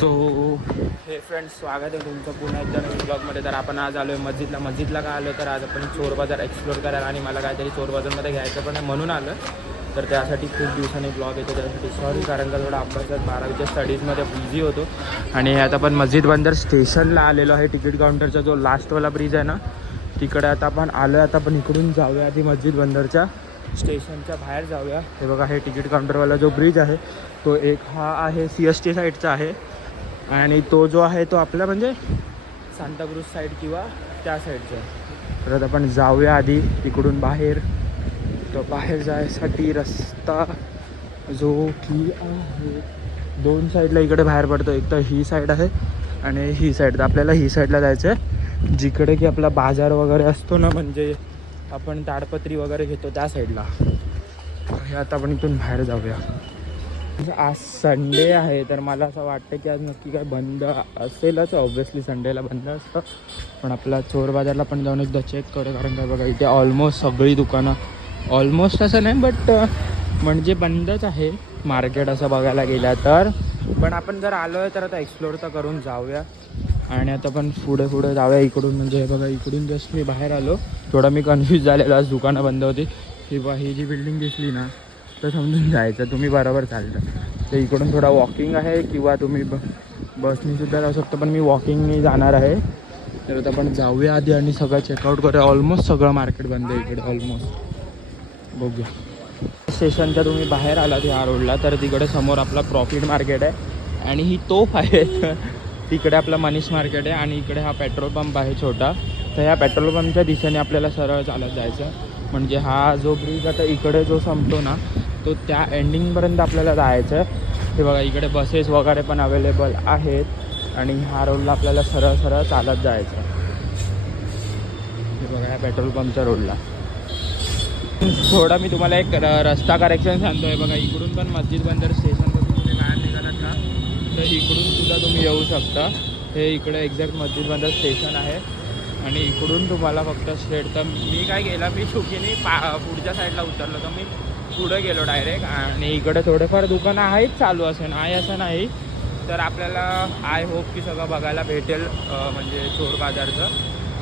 So हे friends, स्वागत आहे तुमचं पुन्हा एकदा नवीन ब्लॉगमध्ये. तर आपण आज आलो आहे मस्जिदला का आलो तर आज आपण चोर बाजार एक्सप्लोर करायला आणि मला काहीतरी चोर बाजारमध्ये घ्यायचं पण आहे म्हणून आलं. तर त्यासाठी खूप दिवसांनी ब्लॉग येतो, त्यासाठी सॉरी, कारण का थोडा अभ्यासात 12वीच्या स्टडीजमध्ये बिझी होतो. आणि आता आपण मस्जिद बंदर स्टेशनला आलेलो आहे. तिकीट काउंटरचा जो लास्टवाला ब्रिज आहे ना तिकडे आता आपण आलो आहे. आता आपण इकडून जाऊया आधी मस्जिद बंदरच्या स्टेशनच्या बाहेर जाऊया. हे बघा, हे तिकीट काउंटरवाला जो ब्रिज आहे तो एक हा आहे CST साईडचा आहे आणि तो जो आहे तो आपला म्हणजे सांताक्रूज साईड किंवा त्या साईडचा आहे. तर आता आपण जाऊया आधी इकडून बाहेर. तर बाहेर जायसाठी रस्ता जो की आहे दोन साईडला इकडे बाहेर पडतो. एक तर ही साईड आहे आणि ही साईड. तर आपल्याला ही साईडला जायचं आहे जिकडे की आपला बाजार वगैरे असतो ना, म्हणजे आपण ताडपत्री वगैरे घेतो त्या साईडला. हे आता आपण इथून बाहेर जाऊया. आज संडे आहे तर मला असं वाटतं की आज नक्की काय बंद असेलच. ऑब्व्हियसली संडेला बंद असतं, पण आपला चोर बाजारला पण जाऊन एकदा चेक करू. कारण काय बघा, इथे ऑलमोस्ट सगळी दुकानं, ऑलमोस्ट असं नाही बट म्हणजे बंदच आहे मार्केट असं बघायला गेलं तर. पण आपण जर आलो आहे तर आता एक्सप्लोर तर करून जाऊया. आणि आता पण पुढे जाऊया इकडून. म्हणजे बघा, इकडून जस्ट मी बाहेर आलो, थोडा मी कन्फ्यूज झालेलो. आज दुकानं बंद होती. किंवा ही जी बिल्डिंग दिसली ना तर समजून जायचं तुम्ही बरोबर चालतं. तर इकडून थोडा वॉकिंग आहे किंवा तुम्ही बसनीसुद्धा जाऊ शकतो, पण मी वॉकिंगनी जाणार आहे. तर आता आपण जाऊया आधी आणि सगळं चेकआउट करूया. ऑलमोस्ट सगळं मार्केट बंद आहे इकडे ऑलमोस्ट. बघूया. स्टेशनच्या तुम्ही बाहेर आलात ह्या रोडला तर तिकडे समोर आपला प्रॉफिट मार्केट आहे आणि ही तोफ आहे. तिकडे आपला मनीष मार्केट आहे आणि इकडे हा पेट्रोल पंप आहे छोटा. तर ह्या पेट्रोल पंपच्या दिशेने आपल्याला सरळ चालत जायचं. म्हणजे हा जो ब्रिज आता इकडे जो संपतो ना तो त्या एंडिंगपर्यंत आपल्याला जायचं आहे. हे बघा, इकडे बसेस वगैरे पण अवेलेबल आहेत आणि ह्या रोडला आपल्याला सरळ चालत जायचं. हे बघा, ह्या पेट्रोल पंपच्या रोडला. थोडा मी तुम्हाला एक रस्ता करेक्शन सांगतो आहे. बघा, इकडून पण मस्जिद बंदर स्टेशनपासून तुम्ही बाहेर निघालात ना तर इकडून सुद्धा तुम्ही येऊ शकता. हे इकडे एक्झॅक्ट मस्जिद बंदर स्टेशन आहे आणि इकडून तुम्हाला फक्त स्ट्रेट. तर मी काय केलं, मी चुकीने पुढच्या साईडला उतरलो तर मी पुढे गेलो डायरेक्ट. आणि इकडे थोडेफार दुकानं आहेत चालू, असं नाही. तर आपल्याला आय होप की सगळं बघायला भेटेल म्हणजे चोर बाजारचं.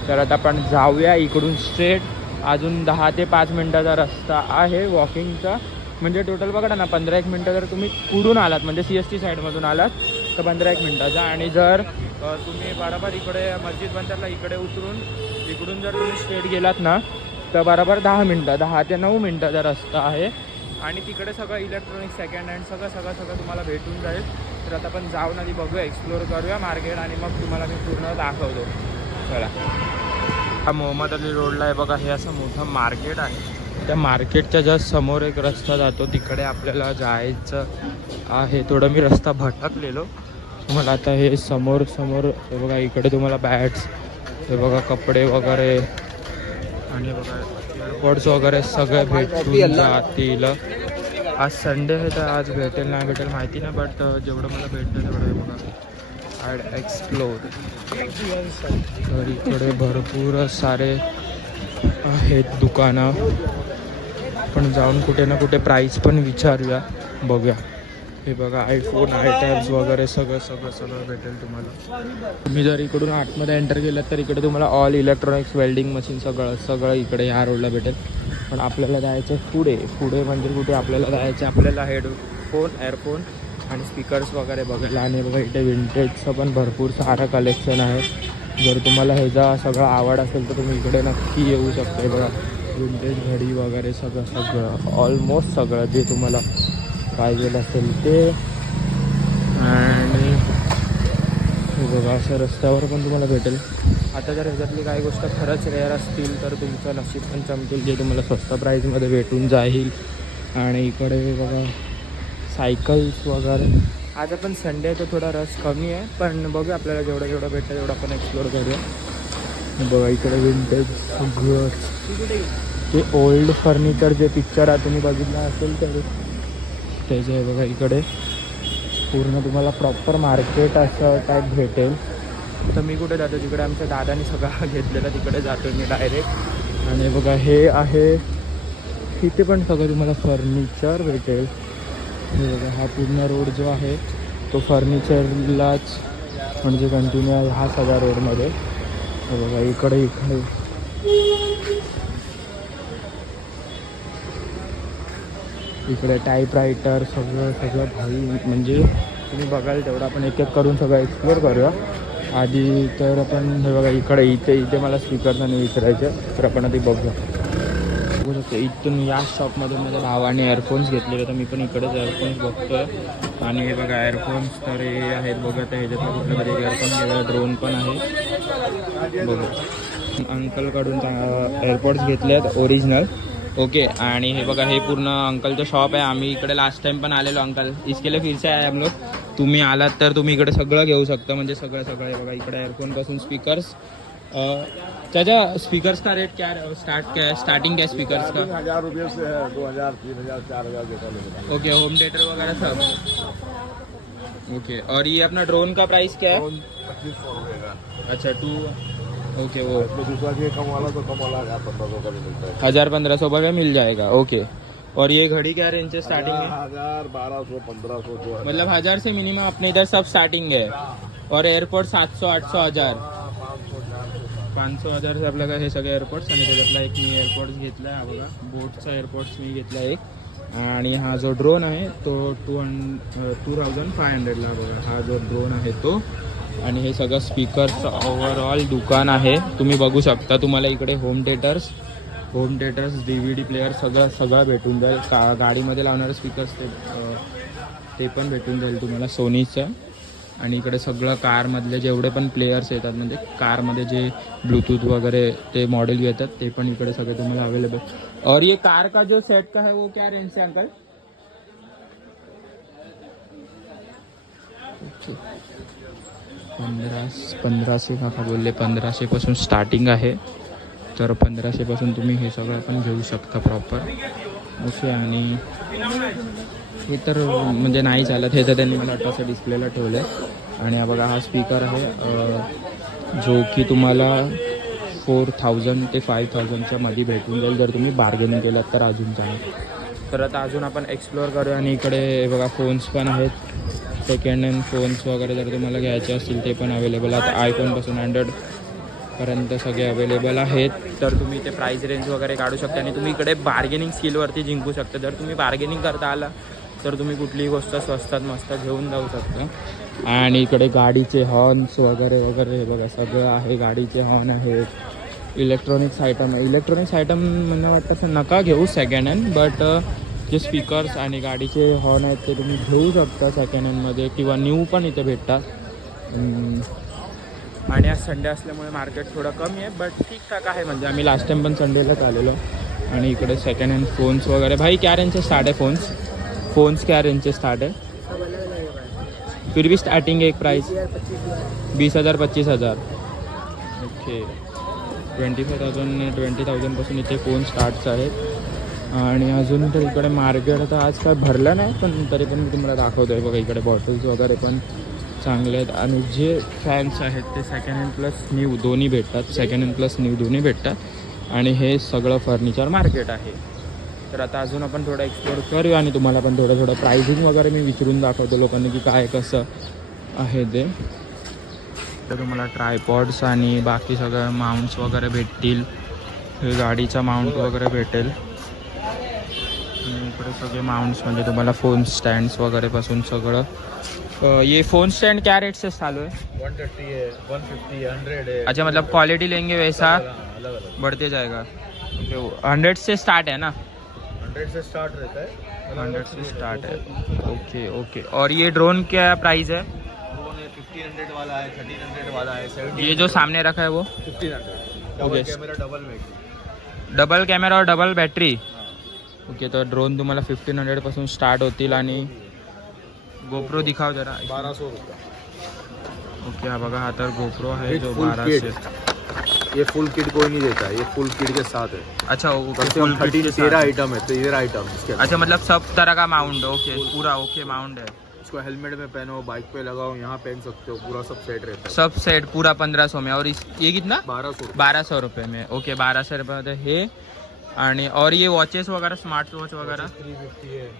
तर आता आपण जाऊया इकडून स्ट्रेट. अजून 10 ते 5 मिनटाचा रस्ता आहे वॉकिंगचा. म्हणजे टोटल बघा ना 15-1 मिनटं जर तुम्ही पुढून आलात म्हणजे CST साईडमधून आलात तर 15-1 मिनटाचा. आणि जर तुम्ही बरोबर इकडे मस्जिद बंदरला इकडे उतरून इकडून जर तुम्ही स्ट्रेट गेलात ना तर बरोबर 10 ते 9 मिनटाचा रस्ता आहे. आणि तिकडे सगळं इलेक्ट्रॉनिक सेकंड हँड सगळं तुम्हाला भेटून जाईल. तर आता आपण जाऊन आधी बघूया, एक्सप्लोर करूया मार्केट आणि मग तुम्हाला मी पूर्ण दाखवतो. चला. हा मोहम्मद अली रोडला आहे बघा, हे असं मोठं मार्केट आहे. त्या मार्केटच्या जस्ट समोर एक रस्ता जातो, तिकडे आपल्याला जायचं आहे. थोडं मी रस्ता भटकलेलो. तुम्हाला आता हे समोर हे बघा, इकडे तुम्हाला बॅट्स, हे बघा कपडे वगैरे आणि बघा एअरपोर्ट्स वगैरे सगळे भेटून जातील. आज संडे आहे तर आज भेटेल नाही भेटेल माहिती नाही, बट जेवढं मला भेटतं तेवढं बघा ॲड एक्सप्लोर. तर इकडे भरपूर सारे आहेत दुकानं. पण जाऊन कुठे ना कुठे प्राईस पण विचारूया, बघूया. हे बघा, आयफोन आयटम्स वगैरे सगळं भेटेल तुम्हाला. तुम्ही जर इकडून आतमध्ये एंटर केलं तर इकडे तुम्हाला ऑल इलेक्ट्रॉनिक्स, वेल्डिंग मशीन सगळं इकडे ह्या रोडला भेटेल. पण आपल्याला जायचं पुढे म्हणजे कुठे आपल्याला जायचं, आपल्याला हेडफोन, एअरफोन आणि स्पीकर्स वगैरे बघायला. आणि बघा, इथे विंटेजचं पण भरपूर सारं कलेक्शन आहे. जर तुम्हाला ह्याचा सगळं आवड असेल तर तुम्ही इकडे नक्की येऊ शकता. बघा, विंटेज घडी वगैरे सगळं ऑलमोस्ट सगळं जे तुम्हाला पाहिजे असेल ते. आणि हे बघा, असं रस्त्यावर पण तुम्हाला भेटेल. आता जर ह्याच्यातली काही गोष्ट खरंच रेअर असतील तर तुमचं नशीब पण चमकेल, जे तुम्हाला स्वस्त प्राईजमध्ये भेटून जाईल. आणि इकडे बघा सायकल्स वगैरे. आज आपण संडे तर थोडा रस कमी आहे, पण बघूया आपल्याला जेवढं भेटतं तेवढं आपण एक्सप्लोर करूया. बघा, इकडे विंटेज सगळंच ते ओल्ड फर्निचर जे पिक्चर आहे तुम्ही बघितलं असेल तर त्याचे आहे बघा. इकडे पूर्ण तुम्हाला प्रॉपर मार्केट असं टाईप भेटेल. तर मी कुठे जातो तिकडे आमच्या दादानी सगळं घेतलेलं तिकडे जातो मी डायरेक्ट. आणि बघा, हे आहे इथे पण सगळं तुम्हाला फर्निचर भेटेल. हे बघा, हा पूर्ण रोड जो आहे तो फर्निचरलाच म्हणजे कंटिन्यू आहे ह्या सगळ्या रोडमध्ये. बघा इकडे इकडे टाईपरायटर सगळं भाई म्हणजे तुम्ही बघाल तेवढं आपण एक एक करून सगळं एक्सप्लोअर करूया. आधी तर आपण हे बघा इथे मला स्पीकरचा नाही विचारायचं, तर आपण आधी बघू शकतो. इथून या शॉपमध्ये माझ्या भावाने एअरफोन्स घेतलेले, तर मी पण इकडेच एअरफोन्स बघतोय. आणि हे बघा एअरफोन्स तर हे आहेत बघत आहे, ह्याच्यातलं कुठलं तरी एअरफोन गेला. ड्रोन पण आहे बघा. अंकलकडून एअरपोर्ट्स घेतले आहेत ओरिजिनल. ओके. आणि हे बघा हे पूर्ण अंकलचं शॉप आहे. आम्ही इकडे लास्ट टाइम पण आलेलो अंकल, इसके लिए फिर से आए हम लोग. तुम्ही आलात तर तुम्ही इकडे सगळं घेऊ शकता, म्हणजे सगळं हे बघा इकडे एअरफोनपासून स्पीकर्स. त्याच्या स्पीकर्स का रेट क्या स्टार्टिंग क्या स्पीकर्स का? 1000 रुपये से है, 2000 3000 4000 देता. ओके. होम थिएटर वगैरह सब. ओके. और ये अपना ड्रोन का प्राइस क्या है? 2500 रुपये का. अच्छा 2. ओके. वो दूसरा के कम वाला तो कम वाला 1500 का भी मिलता है. 1000-1500 का मिल जाएगा. ओके. और ये घड़ी क्या रेंज है स्टार्टिंग है? 1000 1200 1500 जो मतलब 1000 से मिनिमम अपने इधर सब स्टार्टिंग है. और एयरपोर्ट 700 800 1000 500 1000 से आपल्याला हे सगळे एअरपोर्ट्स. आणि त्याच्यातला एक मी एअरपोर्ट्स घेतला आहे, हा बघा बोटचा एअरपोर्ट्स मी घेतला एक. आणि हा जो ड्रोन आहे तो 2500ला बघा हा जो ड्रोन आहे तो. आणि हे सगळं स्पीकर्स ओव्हरऑल दुकान आहे, तुम्ही बघू शकता. तुम्हाला इकडे होम थिएटर्स DVD प्लेअर सगळं भेटून जाईल. गाडीमध्ये लावणारे स्पीकर्स ते पण भेटून जाईल तुम्हाला सोनीचं. आणि इकडे सगळं कारमधले जेवढे पण प्लेयर्स येतात, म्हणजे कारमध्ये जे ब्लूटूथ वगैरे ते मॉडेल येतात ते पण इकडे सगळे तुम्हाला अवेलेबल. और ये कार का जो सेट का है वो क्या रेंज से अंकल? 1500 का बोलले, 1500 पासून स्टार्टिंग आहे. तर 1500 पासून तुम्ही हे सगळं पण घेऊ शकता प्रॉपर. ओके. आणि हे तर म्हणजे नाही चालत, हे तर त्यांनी मला असं डिस्प्लेला ठेवलं आहे. आणि हा बघा हा स्पीकर आहे जो की तुम्हाला 4000 ते 5000च्या मध्ये भेटून जाईल जर तुम्ही बार्गेनिंग केलात तर अजून चांगलं. तर आता अजून आपण एक्सप्लोअर करूया. आणि इकडे बघा फोन्स पण आहेत, सेकंड हँड फोन्स वगैरे जर तुम्हाला घ्यायचे असतील ते पण अवेलेबल आहेत. आयफोनपासून अँड्रॉइडपर्यंत सगळे अवेलेबल आहेत. तर तुम्ही ते प्राईस रेंज वगैरे काढू शकता आणि तुम्ही इकडे बार्गेनिंग स्किलवरती जिंकू शकता. जर तुम्ही बार्गेनिंग करता आला तर तुम्ही कुठलीही गोष्ट स्वस्तात मस्त घेऊन जाऊ शकता. आणि इकडे गाडीचे हॉर्न्स वगैरे हे बघा सगळं आहे. गाडीचे हॉर्न आहेत, इलेक्ट्रॉनिक्स आयटम मला वाटतं असं नका घेऊ सेकंड हँड. बट जे स्पीकर्स आणि गाडीचे हॉर्न आहेत ते तुम्ही घेऊ शकता सेकंड हँडमध्ये, किंवा न्यू पण इथे भेटतात. आणि आज संडे असल्यामुळे मार्केट थोडं कमी आहे, बट ठीकठाक आहे. म्हणजे आम्ही लास्ट टाइम पण संडेलाच आलेलो. आणि इकडे सेकंड हँड फोन्स वगैरे. भाई क्या रेंज से स्टार्ट है फोन्स क्या रेंज से स्टार्ट है? फिर भी स्टार्टिंग है एक प्राइस 20,000 25,000. ओके. 20,000 पासून इथे फोन स्टार्ट्स आहेत. आणि अजून तर इकडे मार्केट आता आज काय भरलं नाही, पण तरी पण मी तुम्हाला दाखवतो आहे. बघा इकडे बॉटल्स वगैरे पण चांगले आहेत. आणि जे फॅन्स आहेत ते सेकंड हँड प्लस न्यू दोन्ही भेटतात, आणि हे सगळं फर्निचर मार्केट आहे. तर आता अजून आपण थोडं एक्सप्लोअर करूया आणि तुम्हाला पण थोडं प्राइसिंग वगैरे मी विचारून दाखवतो लोकांनी की काय कसं आहे ते. तर तुम्हाला ट्रायपॉड्स आणि बाकी सगळं माउंट्स वगैरे भेटतील. हे गाडीचा माउंट वगैरे भेटेल. इकडे सगळे माउंट्स म्हणजे तुम्हाला फोन स्टँड्स वगैरे पासून सगळं. ये फोन स्टैंड क्या रेट से चालू है? 130 है, 150 100 है. अच्छा, मतलब क्वालिटी लेंगे वैसा अलग बढ़ते जाएगा. 100 से स्टार्ट है ना? 100 से स्टार्ट रहता है. 100 से स्टार्ट है. ओके. और ये ड्रोन क्या प्राइस है? ड्रोन 1500 वाला है, 1300 वाला है, 1700. ये जो सामने रखा है वो 1500. ओके. डबल कैमरा और डबल बैटरी. ओके. तो ड्रोन तुम्हाला 1500 पासून स्टार्ट होतील. आणि गोप्रो दिखाओ जरा. 1200 रुपये. ओके. हा बघा हा तर गोप्रो है जो 1200. ये फुल किट कोई नहीं देता है, ये फुल किट के साथ है. अच्छा, फुल 13 आइटम है, 13 आइटम. अच्छा, मतलब सब तरह का माउंट. ओके, पूरा ओके माउंट है. इसको हेलमेट में पहनो, बाइक पे लगाओ, यहाँ पहन सकते हो, पूरा सब सेट रहता है. सब सेट पूरा 1500 में. और ये कितना? 1200 रुपये में. ओके, 1200 रुपये हे. आणि और ये वॉचेस वगैरह, स्मार्ट वॉच वगैरह 350 है.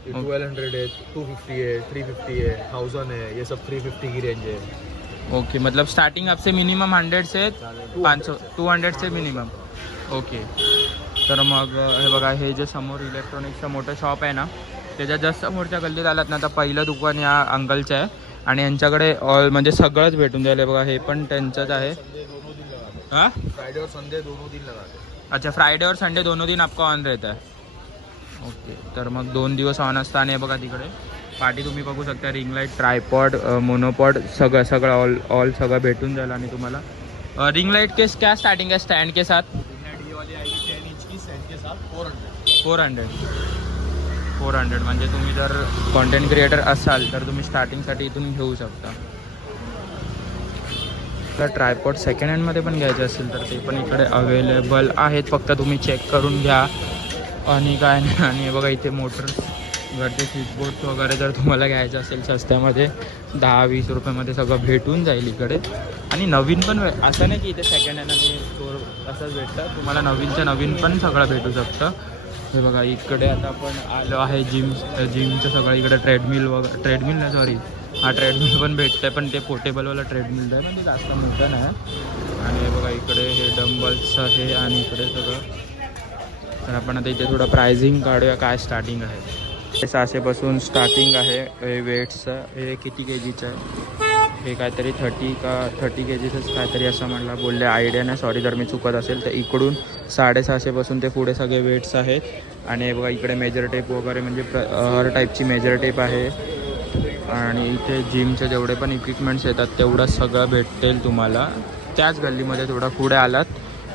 ये 1200 है, 250 है, 350 है, 1000 है, ये सब 350 की रेंज है। ओके, मतलब स्टार्टिंग आपसे मिनिमम 100 से 500 200 से मिनिमम. ओके, तर मग हे बघा, हे जे समोर इलेक्ट्रॉनिक्सचं मोठं शॉप आहे ना, त्याच्या जस्ट समोरच्या गल्लीत आलात ना, तर पहिलं दुकान या अंकलचं आहे आणि यांच्याकडे ऑल म्हणजे सगळंच भेटून जाईल. बघा हे पण त्यांचंच आहे. हां, फ्राइडे और संडे दोनों दिन लगाते हैं. अच्छा, फ्रायडे और संडे दोनों दिन आपका ऑन रहता है. ओके, तर मग 2 दिवस ऑन असतं. आणि हे बघा तिकडे पाठी तुम्ही बघू शकता, रिंग लाईट, ट्रायपॉड, मोनोपॉड सगळं ऑल सगळं भेटून जाईल. आणि तुम्हाला रिंग लाइट के क्या स्टार्टिंग है स्टैंड के साथ? ये वाली आएगी 10 इंच की, स्टैंड के साथ 400 म्हणजे तुम्ही जर कॉन्टेंट क्रिएटर असाल तर तुम्ही स्टार्टिंगसाठी इथून घेऊ शकता. तर ट्रायपॉड सेकंड हँडमध्ये पण घ्यायचे असेल तर ते पण इकडे अवेलेबल आहेत, फक्त तुम्ही चेक करून घ्या. आणि काय नाही. आणि बघा इथे मोटर्स, घरचे स्विचबोर्ड्स वगैरे जर तुम्हाला घ्यायचं असेल स्वस्त्यामध्ये 10-20 रुपयामध्ये सगळं भेटून जाईल इकडे. आणि नवीन पण असं नाही की इथे सेकंड हँड आणि असंच भेटतं, तुम्हाला नवीनच्या नवीन पण सगळं भेटू शकतं. हे बघा इकडे आता आपण आलो आहे जिमचं सगळं इकडे ट्रेडमिल नाही, सॉरी, हा ट्रेडमिल पण भेटतं आहे, पण ते पोर्टेबलवाला ट्रेडमिल आहे, म्हणजे जास्त मोठं नाही. आणि हे बघा इकडे हे डंबल्स आहे आणि इकडे सगळं. तर आपण आता इथे थोडं प्राइसिंग काढूया, काय स्टार्टिंग आहे. 600पासून स्टार्टिंग आहे वेट्सचं. हे किती केजीचं आहे? हे काहीतरी 30 केजीचंच काहीतरी असं म्हणलं, बोलले, आयडिया नाही, सॉरी जर मी चुकत असेल. तर इकडून 650पासून ते पुढे सगळे वेट्स आहेत. आणि हे बघा इकडे मेजर टेप वगैरे, म्हणजे हर टाईपची मेजर टेप आहे. आणि इथे जिमचे जेवढे पण इक्विपमेंट्स येतात तेवढं सगळं भेटेल तुम्हाला त्याच गल्लीमध्ये. थोडा पुढे आलात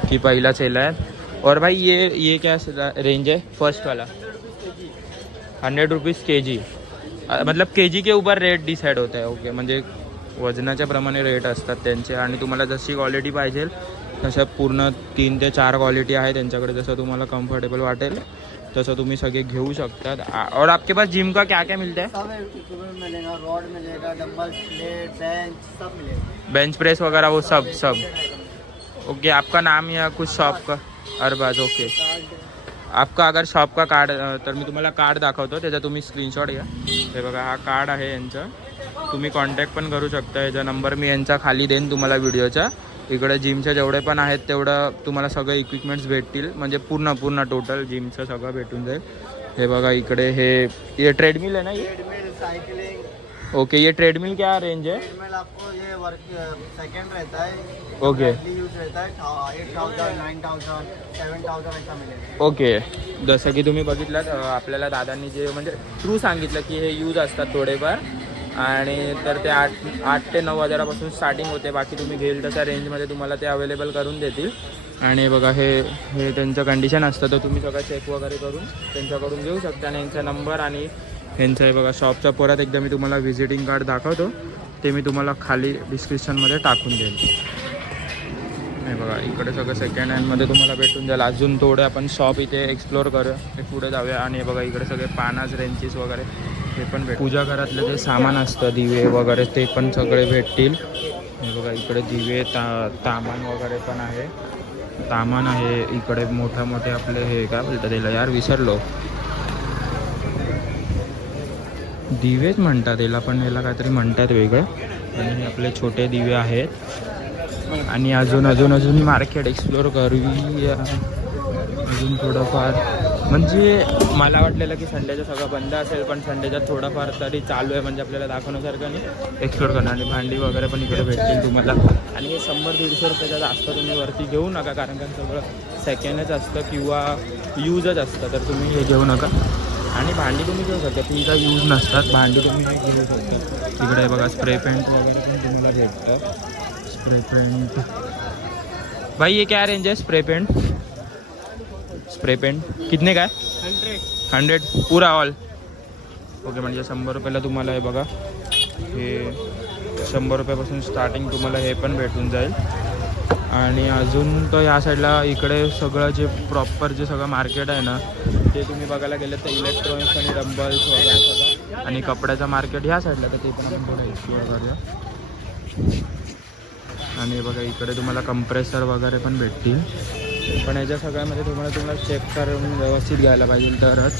की पहिलाच एला आहे. और भाई ये क्या रेंज है फर्स्ट वाला? 100 रुपीज़ kg, मतलब kg के ऊपर रेट डिसाईड होत आहे. ओके, म्हणजे वजनाच्या प्रमाणे रेट असतात त्यांचे. आणि तुम्हाला जशी क्वालिटी पाहिजे तसं पूर्ण 3 ते 4 क्वालिटी आहे त्यांच्याकडे, जसं तुम्हाला कम्फर्टेबल वाटेल तसं तुम्ही सगळे घेऊ शकतात. और आपके पास जिम का क्या क्या मिलता है? सब इक्विपमेंट मिलेगा, रॉड मिलेगा, डंबल, प्लेट, बेंच, सब मिलेगा. बेंच प्रेस वगैरह वो सब. ओके, आपका नाम या कुछ शॉप का? अरबाज. ओके, आपका अगर शॉप का कार्ड, तर मी तुम्हाला कार्ड दाखवतो, त्याचा तुम्ही स्क्रीनशॉट घ्या. हे बघा हा कार्ड आहे यांचं, तुम्ही कॉन्टॅक्ट पण करू शकता. याचा नंबर मी यांचा खाली देईन तुम्हाला व्हिडिओच्या. इकडे जिमच्या जेवढे पण आहेत तेवढं तुम्हाला सगळे इक्विपमेंट्स भेटतील, म्हणजे पूर्ण टोटल जिमचं सगळं भेटून जाईल. हे बघा इकडे ये ट्रेडमिल है ना, ये ट्रेडमिल, साइकिलिंग. ओके, ये ट्रेडमिल क्या रेंज है? ट्रेडमिल आपको ये वर्क सेकंड रहता है. ओके, यूज रहता है 8000, 9000, 7000 ऐसा मिलेगा. ओके. जसं की तुम्ही बघितलात, आपल्याला दादांनी जे म्हणजे ट्रू सांगितलं की हे यूज असतात थोडेफार. आणि तर ते 8 ते 9 हजारापासून स्टार्टिंग होते. बाकी तुम्ही घेईल तशा रेंजमध्ये तुम्हाला ते अवेलेबल करून देतील. आणि बघा हे त्यांचं कंडिशन असतं, तर तुम्ही सगळं चेक वगैरे करून त्यांच्याकडून घेऊ शकता. आणि यांचा नंबर आणि यांचं हे बघा शॉपचा परत एकदा मी तुम्हाला व्हिजिटिंग कार्ड दाखवतो, ते मी तुम्हाला खाली डिस्क्रिप्शनमध्ये टाकून देईन. हे बघा इकडे सगळं सेकंड हँडमध्ये तुम्हाला भेटून जाईल. अजून थोडे आपण शॉप इथे एक्सप्लोअर करूया, ते पुढे जाऊया. आणि हे बघा इकडे सगळे पानाज, रेंचेस वगैरे हे पण पूजा घरातलं जे सामान असतं, दिवे वगैरे, ते पण सगळे भेटतील. हे बघा इकडे दिवे, तामान वगैरे पण आहे. तामान आहे इकडे मोठे आपले, हे काय बोलतात त्याला यार, विसरलो, दिवेच म्हणतात याला, पण याला काहीतरी म्हणतात वेगळं. आणि हे आपले छोटे दिवे आहेत. आणि अजून मार्केट एक्सप्लोअर करूया अजून थोडंफार. म्हणजे मला वाटलेलं की संडेचं सगळं बंद असेल, पण संडेच्या थोडंफार तरी चालू आहे, म्हणजे आपल्याला दाखवण्यासारखं आणि एक्सप्लोअर करणार. आणि भांडी वगैरे पण इकडे भेटतील तुम्हाला. आणि हे 100-150 रुपयाचं जास्त तुम्ही वरती घेऊ नका, कारण का सगळं सेकंडच असतं किंवा यूजच असतं, तर तुम्ही हे घेऊ नका. आणि भांडी तुम्ही घेऊ शकता, ती काय यूज नसतात, भांडी तुम्ही हे घेऊ शकता. इकडे बघा स्प्रे पेंट वगैरे पण तुम्हाला भेटतं. स्प्रे पेंट भाई ये क्या रेंज है? स्प्रे पेंट कितने का है? 100 पूरा ऑल. ओके, म्हणजे 100 रुपयाला तुम्हाला हे बघा, हे 100 रुपयापासून स्टार्टिंग तुम्हाला हे पण भेटून जाईल. आणि अजून तर या साईडला इकडे सगळं जे प्रॉपर जे सगळं मार्केट आहे ना, ते तुम्ही बघायला गेलं तर इलेक्ट्रॉनिक्स आणि डंबल्स वगैरे सगळं. आणि कपड्याचं मार्केट ह्या साईडला, तर ते पण आपण थोडं एक्सप्लोअर करूया. आणि बघा इकडे तुम्हाला कंप्रेसर वगैरे पण भेटतील, पण याच्या सगळ्यामध्ये तुम्हाला चेक करून व्यवस्थित घ्यायला पाहिजे तरच.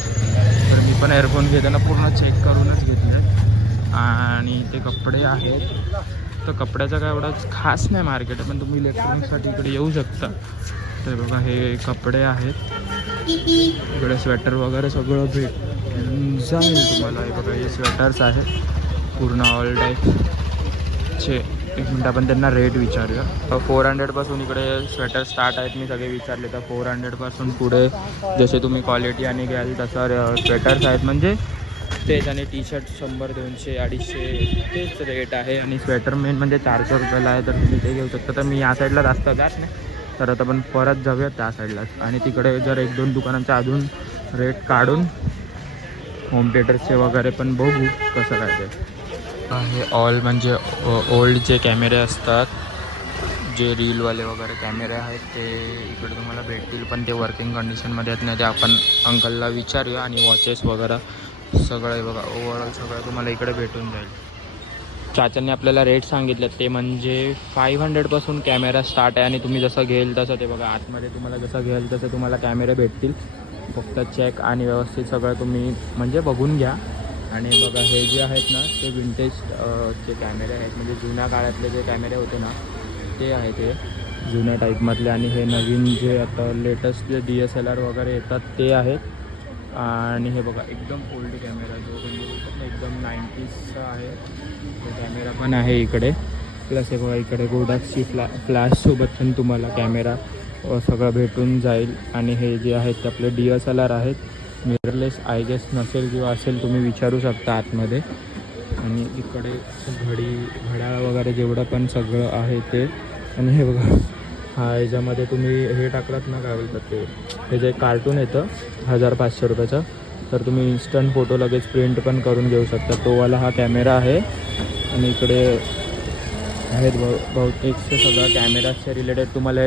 तर मी पण एअरफोन घेताना पूर्ण चेक करूनच घेतले. आणि ते कपडे आहेत, तर कपड्याचा काय एवढाच खास नाही मार्केट आहे, पण तुम्ही इलेक्ट्रॉनिक्ससाठी इकडे येऊ शकता. तर बघा हे कपडे आहेत, इकडे स्वेटर वगैरे सगळं जाईल तुम्हाला. हे बघा हे स्वेटर्स आहेत पूर्ण ऑल टाईपचे. एक मिनटं आपण त्यांना रेट विचारूया. 400पासून इकडे स्वेटर स्टार्ट आहेत, मी सगळे विचारले तर 400पासून पुढे जसे तुम्ही क्वालिटी आणि घ्याल तसं स्वेटर्स आहेत. म्हणजे तेच, आणि टी शर्ट 100, 200, 250 तेच रेट आहे. आणि स्वेटर मेन म्हणजे 400 रुपयाला आहे, तर तुम्ही ते घेऊ शकता. तर मी या साईडला जास्त जात नाही, तर आता आपण परत जाऊया त्या साईडलाच. आणि तिकडे जर 1-2 दुकानांचा अजून रेट काढून होम थिएटर्सचे वगैरे पण बघू कसं काय ते. हे ऑल म्हणजे ओल्ड जे कॅमेरे असतात, जे रीलवाले वगैरे कॅमेरे आहेत ते इकडे तुम्हाला भेटतील, पण ते वर्किंग कंडिशनमध्ये आहेत नाही. ते आपण अंकलला विचारूया. आणि वॉचेस वगैरे सगळं बघा ओव्हरऑल सगळं तुम्हाला इकडे भेटून जाईल. चाचांनी आपल्याला रेट सांगितले ते म्हणजे 500पासून कॅमेरा स्टार्ट आहे. आणि तुम्ही जसं घेईल तसं ते बघा आतमध्ये तुम्हाला जसं घेईल तसं तुम्हाला कॅमेरे भेटतील. फक्त चेक आणि व्यवस्थित सगळं तुम्ही म्हणजे बघून घ्या. आणि बघा हे जे आहेत ना ते विंटेज जे कॅमेरे आहेत, म्हणजे जुन्या काळातले जे कॅमेरे होते ना ते आहे, ते जुन्या टाईपमधले. आणि हे नवीन जे आता लेटेस्ट जे DSLR वगैरे येतात ते आहेत. आणि हे बघा एकदम ओल्ड कॅमेरा जो म्हणजे एकदम 90sचा आहे तो कॅमेरा पण आहे इकडे. प्लस हे बघा इकडे गोडाक्सची फ्लॅशसोबत पण तुम्हाला कॅमेरा सगळं भेटून जाईल. आणि हे जे आहेत ते आपले DSLR आहेत, मिररलेस आय गेस नसेल किंवा असेल, तुम्ही विचारू शकता आतमध्ये. आणि इकडे घड्याळ वगैरे जेवढं पण सगळं आहे ते. आणि हे बघा हा याच्यामध्ये तुम्ही हे टाकलात ना काय बोलतात ते जे कार्टून येतं 1500 रुपयाचं, तर तुम्ही इन्स्टंट फोटो लगेच प्रिंट पण करून घेऊ शकता. तोवाला हा कॅमेरा आहे. आणि इकडे आहेत बहुतेक सगळं कॅमेराच्या रिलेटेड तुम्हाला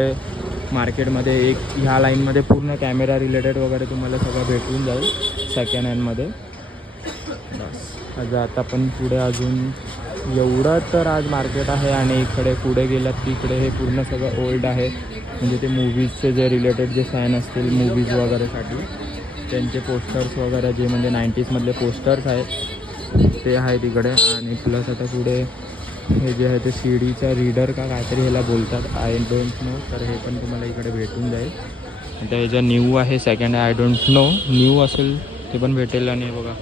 मार्केटमध्ये एक ह्या लाईनमध्ये पूर्ण कॅमेरा रिलेटेड वगैरे तुम्हाला सगळं भेटून जाईल सेकंड हँडमध्ये. बस आता आपण पुढे अजून एवढं तर आज मार्केट आहे. आणि इकडे पुढे गेलात की इकडे हे पूर्ण सगळं ओल्ड आहे, म्हणजे ते मूवीजचे जे रिलेटेड जे फॅन असतील मूवीज वगैरेसाठी त्यांचे पोस्टर्स वगैरे जे म्हणजे 90sमधले पोस्टर्स आहेत ते आहेत इकडे. आणि प्लस आता पुढे हे जे आहे ते CDचा रीडर का काहीतरी ह्याला बोलतात, आय डोंट नो, तर हे पण तुम्हाला इकडे भेटून जाईल. आता हे जे न्यू आहे second I don't know, new असेल ते पण भेटेल. आणि बघा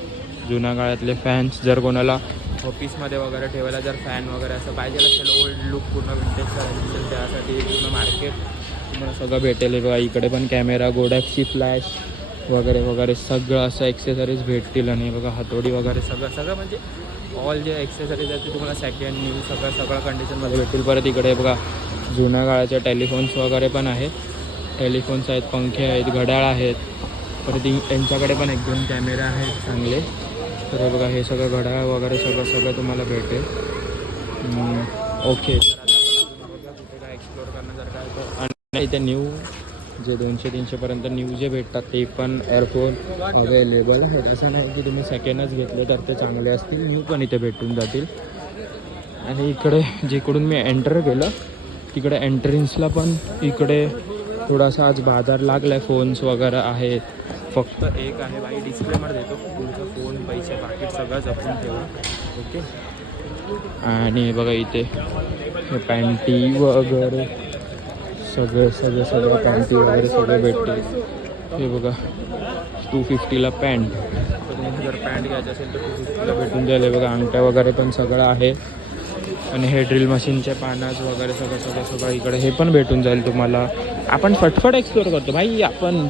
जुन्या काळातले फॅन्स जर कोणाला ऑफिसमध्ये वगैरे ठेवायला जर फॅन वगैरे असं पाहिजे असेल, ओल्ड लुक पूर्ण विंटेज करायचं असेल, त्यासाठी पूर्ण मार्केट तुम्हाला सगळं भेटेल. बघा इकडे पण कॅमेरा, गोडॅक्सची फ्लॅश वगैरे वगैरे सगळं असं ॲक्सेसरीज भेटतील. आणि बघा हातोडी वगैरे सगळं म्हणजे ऑल जे ॲक्सेसरीज आहेत ते तुम्हाला सेकंड न्यू सगळं कंडिशनमध्ये भेटतील. परत इकडे बघा जुन्या काळाच्या टेलिफोन्स वगैरे पण आहेत, टेलिफोन्स आहेत, पंखे आहेत, घड्याळ आहेत. परत यांच्याकडे पण 1-2 कॅमेरे आहेत चांगले. तर हे बघा हे सगळं घड्याळ वगैरे सगळं तुम्हाला भेटेल. ओके, तर आता आपण बघा कुठे काय एक्सप्लोअर करण्यासारखं आहे तर. आणि इथे न्यू जे 200-300पर्यंत न्यू जे भेटतात ते पण एअरफोन अवेलेबल आहेत. असं नाही की तुम्ही सेकंडच घेतले तर ते चांगले असतील, न्यू पण इथे भेटून जातील. आणि इकडे जिकडून मी एंटर केलं तिकडे एंट्रन्सला पण इकडे थोडासा आज बाजार लागला आहे, फोन्स वगैरे आहेत. फक्त एक आहे बाई डिस्क्लेमर देतो, तुमचा फोन पैसे पाकिट सगळं जपून ठेवा, ओके. आणि बघा इथे पॅन्टी वगैरे सगळं पॅन्टी वगैरे सगळं भेटते. हे बघा 250ला पॅन्ट, तर तुम्हाला जर पॅन्ट घ्यायचं असेल तर 250ला भेटून जाईल. बघा अंगठ्या वगैरे पण सगळं आहे. आणि हे ड्रिल मशीनचे पानाज वगैरे सगळं इकडे हे पण भेटून जाईल तुम्हाला. आपण फटफट एक्सप्लोअर करतो भाई, आपण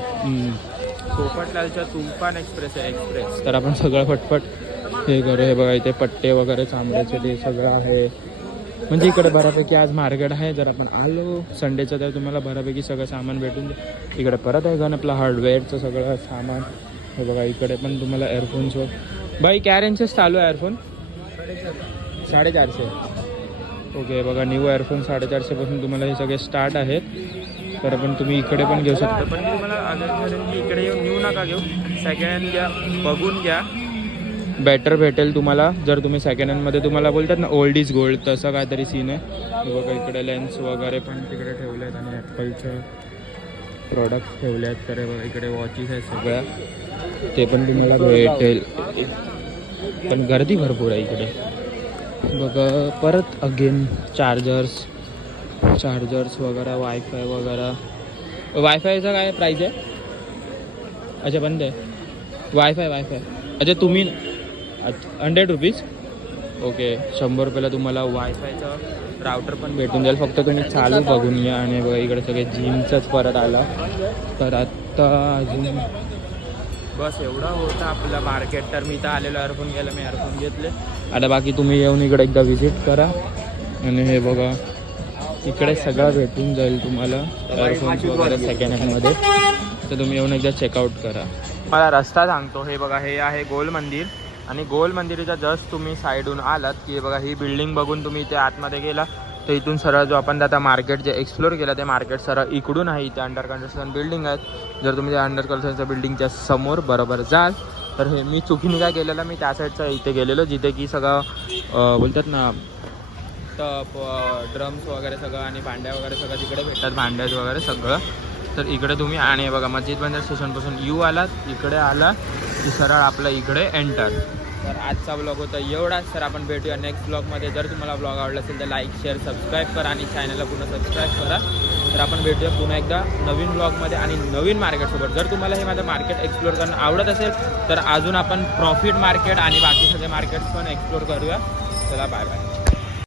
पोपटलालच्या तुफान एक्सप्रेस आहे एक्सप्रेस, तर आपण सगळं फटफट हे करू. हे बघा इथे पट्टे वगैरे चांबड्याचे ते सगळं आहे. म्हणजे इकडे बऱ्यापैकी आज मार्केट आहे. जर आपण आलो संडेचं तर तुम्हाला बऱ्यापैकी सगळं सामान भेटून जाईल. इकडे परत आहे आपलं हार्डवेअरचं सगळं सामान. हे बघा इकडे पण तुम्हाला एअरफोन्स बाई क्या रेंजच चालू आहे एअरफोन 450. ओके बघा न्यू एअरफोन 450पासून तुम्हाला हे सगळे स्टार्ट आहेत. तर पण तुम्ही इकडे पण घेऊ शकता. पण मी तुम्हाला आलं की इकडे येऊन न्यू नका घेऊ, सेकंड हँड घ्या, बघून घ्या, बेटर भेटेल तुम्हाला. जर तुम्ही सेकंड हँडमध्ये तुम्हाला बोलतात ना ओल्ड इज गोल्ड तसं काहीतरी सीन आहे. बघा इकडे लेन्स वगैरे पण तिकडे ठेवले आहेत आणि ॲपलचं प्रोडक्ट्स ठेवले आहेत. तर बघा इकडे वॉचेस आहेत सगळ्या. ते पण तुम्हाला भेटेल. पण गर्दी भरपूर आहे इकडे. बघा परत अगेन चार्जर्स वगैरे, वायफाय वगैरे. वायफायचा काय प्राईस आहे? अच्छा बंद आहे वायफाय. अच्छा तुम्ही 100 रुपीज. ओके 100 रुपयाला तुम्हाला वायफायचं राउटर पण भेटून जाईल. फक्त तुम्ही चालू बघून या. आणि बघा इकडे सगळे जिमचंच परत आला. तर आत्ता अजून बस एवढा होता आपलं मार्केट. तर मी तर आलेलो एअरफोन घ्यायला, मी एअरफोन घेतले. आता बाकी तुम्ही येऊन इकडे एकदा व्हिजिट करा. आणि हे बघा इकडे सगळं भेटून जाईल तुम्हाला एअरफोन्स वगैरे सेकंड हँडमध्ये. तर तुम्ही येऊन एकदा चेकआउट करा. मला रस्ता सांगतो. हे बघा हे आहे गोल मंदिर. आणि गोल मंदिराच्या जस्ट तुम्ही साईडहून आलात की बघा ही बिल्डिंग बघून तुम्ही इथे आतमध्ये गेला तर इथून सरळ जो आपण आता मार्केट जे एक्सप्लोर केलं ते मार्केट सरळ इकडून आहे. इथे अंडर कन्स्ट्रक्शन बिल्डिंग आहेत. जर तुम्ही त्या अंडर कन्स्ट्रक्शन बिल्डिंगच्या समोर बरोबर जाल तर हे मी चुकीने काय केलेलं, मी त्या साईडचा इथे गेलेलो जिथे की सगळं बोलतात ना टप ड्रम्स वगैरे सगळं आणि भांड्या वगैरे सगळं तिकडे भेटतात, भांड्यात वगैरे सगळं. तर इकडे तुम्ही आणि बघा मस्जिद बंदर स्टेशनपासून यू आलात इकडे आला की सरळ आपलं इकडे एंटर. तर आजचा ब्लॉग होता एवढाच. तर आपण भेटूया नेक्स्ट ब्लॉगमध्ये. जर तुम्हाला ब्लॉग आवडला असेल तर लाईक शेअर सबस्क्राईब करा आणि चॅनलला पुन्हा सबस्क्राईब करा. तर आपण भेटूया पुन्हा एकदा नवीन ब्लॉगमध्ये आणि नवीन मार्केटसोबत. जर तुम्हाला हे माझं मार्केट एक्सप्लोर करणं आवडत असेल तर अजून आपण प्रॉफिट मार्केट आणि बाकी सगळे मार्केट्स पण एक्सप्लोर करूया. चला बाय बाय.